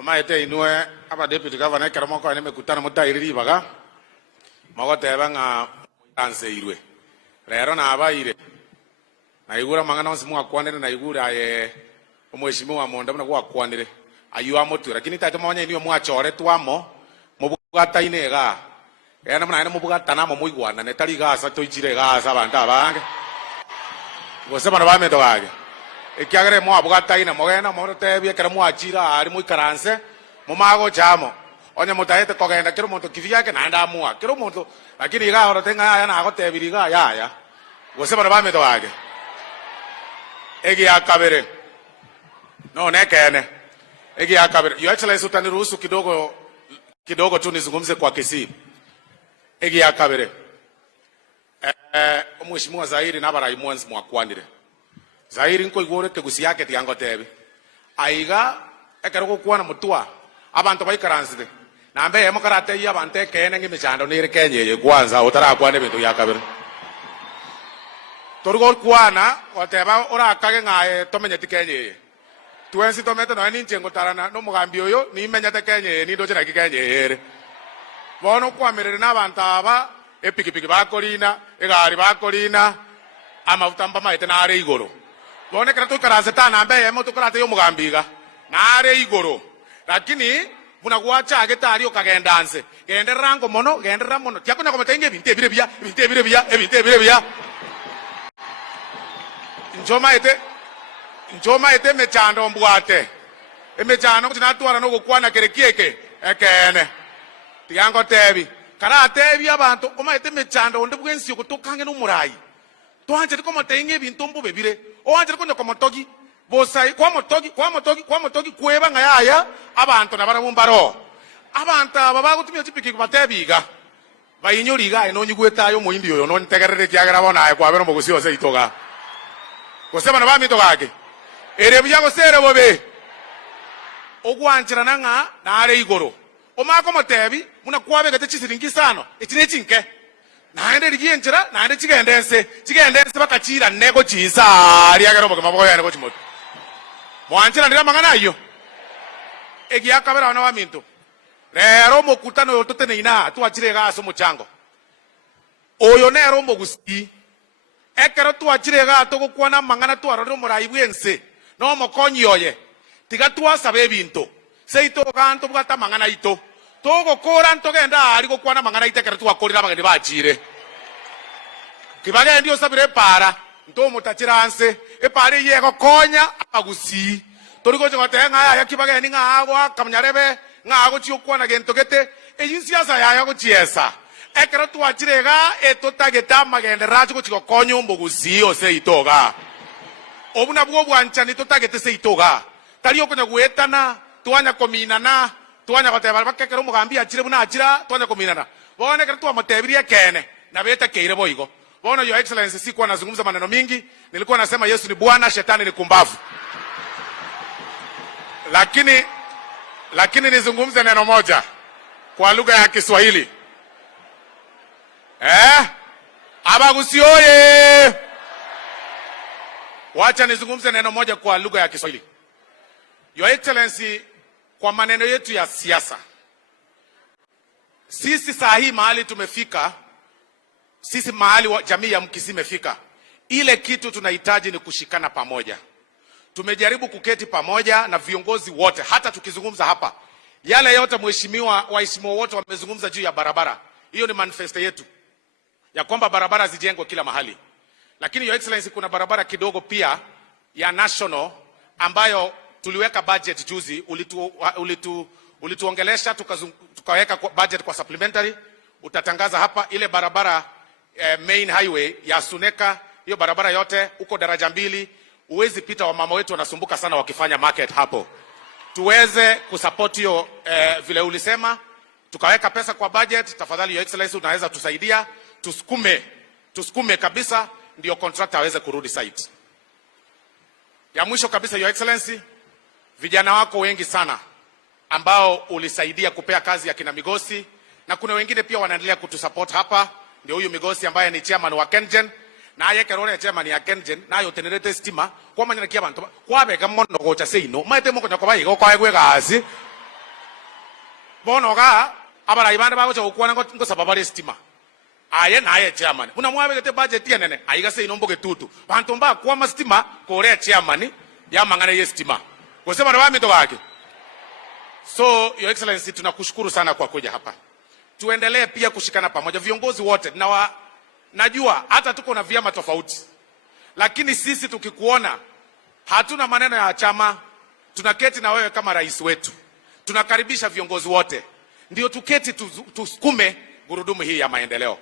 Omaete inue aba deputy governor kera moko ene mekutana mutairiri baga magoteba nga anse irwe rero na abaire na igura mangana onsimu akwanire na igura omweshimiwa monda buna gwakwanire ayuwa motu lakini tate mwanya niwe mwachore twamo mubugata inega yana muna ene mubugata namo muigwana netali gasa toichire gasa bantu abange gose bana bameto gage ekiagere mwa bugata ina mogena morotebye kera mwachira ari muikaranse mumago chamo onye mutahete kogenda kero muntu kiviyake nanda amua kero muntu lakini iga orotenga ya na agotebiriga ya gose bana bameto gage egi akabere no nekene egi akabere your excellency utaniruhusu kidogo tu nizungumze kwa Kisii egi akabere mheshimiwa Zairi nabara imwenzi mwakwanire Zairi nko igore tegusi yake tiango tebe aiga ekero gukwana mutwa abantu bayikaranside nambe yemo karate ya bante kene ngimechando nire kenyeye kwanza utarakwane bintu yakabere torugor kwana oteba orakage ngae tomenye tikenyeye twensi tomete no ni nchengo tarana no mugambi oyo ni menyate kenyeye ni ndoje na kikenyeye bono kwamerere n'abantu aba epikipiki bakolina egari bakolina amavutamba maite na are igoro bone kera tukaraze tana mbe yemo tukarate yo mugambiga na are igoro lakini buna gwacha agetari okagendanse genderango mono gendera mono tyakonya kometenge ebinte ebire bya njoma ete mechando mbwate emechano kutinatwara no gukwana kerekieke ekene tigango tebi kara tebi abantu omaete mechando onde bwensi okutokange no murai twanje ko motenge ebintu mbu bebire owanje ko nyoko motogi bosai kwa motogi kweba ngaya abantu nabara mumbaro abantu aba bagutumye chipiki batebiga bayinyuriga eno nyigwetayo muindi oyo no ntegerere kyagara bona kwa bero mogusi ose itoga gose bana bamito gake ere byago sere bobe ogwanjira nanga na are igoro omako motebi muna kwabe gate chisiringi sano ekine chinke naende rigienjira naende chigendense bakachira nego chisa ari agero boke maboko yana ko chimoto mwanjira ndira mangana iyo egi akabera wana wa minto rero mokutano yototene ina tuachire gaso muchango oyo nero mogusi ekero tuachire ga togukwana mangana twaroro murai bwense no mokonyi oye tiga twasabe binto seito ganto bugata mangana ito togo kora ntogenda ari gukwana mangana itekera twakorira bagende bachire kibage ndio sabire para ndo mutachiranse epare yego konya agusi toriko jogotenga ya kibage ni ngagwa kamnyarebe ngago chiokwana gento gete eyinsiasa ya go chiesa ekero twachirega etotageta magende racho go chikokonyo mbogusi ose itoga obuna bwo bwanchani totagete se itoga tari okonya gwetana twanya kominana twanya goteba bakekero mugambi achire buna achira twanya kominana bone kero twamotebirie kene na beta keire boigo bono your excellency sikuwa nazungumza maneno mingi nilikuwa nasema Yesu ni Bwana shetani ni kumbavu lakini nizungumze neno moja kwa lugha ya Kiswahili abagusi oye wacha nizungumze neno moja kwa lugha ya Kiswahili your excellency kwa maneno yetu ya siasa sisi saa hii mahali tumefika sisi mahali jamii ya Mkisii imefika ile kitu tunahitaji ni kushikana pamoja tumejaribu kuketi pamoja na viongozi wote hata tukizungumza hapa yale yote waheshimiwa wote wamezungumza juu ya barabara hiyo ni manifesto yetu ya kwamba barabara zijengwe kila mahali lakini your excellency kuna barabara kidogo pia ya national ambayo tuliweka budget juzi ulituongelesha tukaweka budget kwa supplementary utatangaza hapa ile barabara main highway ya Suneka hiyo barabara yote uko daraja 2 uwezi pita wa mama wetu wanasumbuka sana wakifanya market hapo tuweze kusupport hiyo vile ulisema tukaweka pesa kwa budget tafadhali your excellency unaweza tusaidia tusukume kabisa ndio contractor aweze kurudi site ya mwisho kabisa your excellency vijana wako wengi sana ambao ulisaidia kupea kazi ya kina Migosi na kuna wengine pia wanaendelea kutusupport hapa ndio huyu Migosi ambaye ni chairman wa Kengen na yeye kerone chairman ya Kengen nayo tenerete stima kwa manyana kia bantu kwa bega mono gocha seino maite moko nyakoba igo kwa egwe gazi bono ga abara ibanda bago cha ukwana ngo sababale stima aye naye chairman kuna mwabegete budget yenene ayiga se inomboge tutu bantu mba kwa mastima kore chairman ya mangana ye stima kusema na mito wake. So your excellency, tunakushukuru sana kwa kuja hapa. Tuendelee pia kushikana pamoja viongozi wote, na najua hata tuko na vyama tofauti, lakini sisi tukikuona hatuna maneno ya chama, tunaketi na wewe kama rais wetu, tunakaribisha viongozi wote ndio tuketi tusukume gurudumu hii ya maendeleo.